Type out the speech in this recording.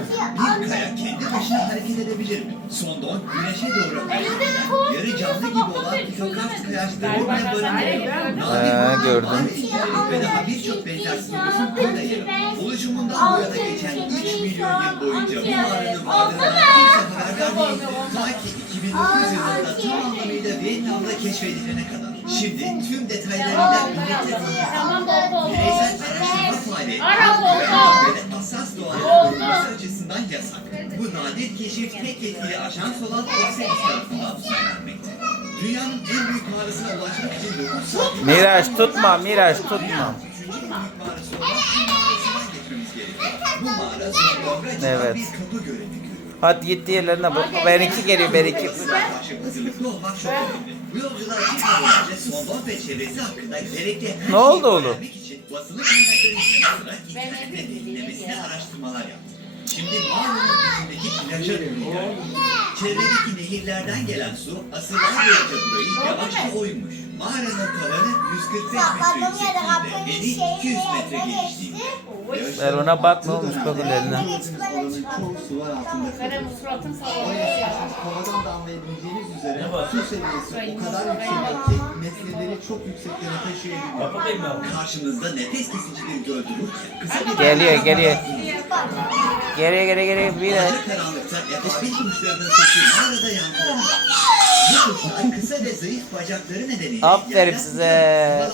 Bir kaya kendi başına hareket edebilir mi? Güneşe doğru yarı canlı gibi olan bile Galiba barındırıyor. ben- Nadir gördüm. ve daha birçok benzer sınıfın burada yer alıyor. Oluşumundan bu yana geçen 3 milyon yıl boyunca bu mağaranın varlığına kimse haber vermedi. Ta ki 2009 yılında tam anlamıyla Vietnam'da keşfedilene kadar. Şimdi tüm detaylarıyla birlikte Tamam keşif tek yetkili ajans olan Oxenis tarafından düzenlenmekte. Dünyanın en büyük mağarasına ulaşmak için 9 saat... Miraç tutma, Miraç tutma. Evet. bir kapı görevi görüyor. Hadi gitti yerlerine bak. Benimki geliyor, benimki. Ne oldu oğlum? Şimdi mağaranın dönüyor. Çevredeki nehirlerden gelen su asırlar boyunca burayı yavaşça oymuş. Mağaranın tavanı 145 metre yüksekliğinde, eni 200 metre genişliğinde. Ver ona bak ne olmuş kabullerine. Çoğu sular altında kalıyor. Havadan damlayabileceğiniz üzere su seviyesi o kadar yüksekte ki metreleri çok yükseklere taşıyabiliyor. Karşınızda nefes kesici bir göl dururken kısa bir Geliyor, geliyor. Geliyor, geliyor, geliyor. Miraç. Alacakaranlıkta F-5 kuşlarının sesi mağarada yankılanıyor. Bu kuşlar kısa ve zayıf bacakları nedeniyle Aferin size.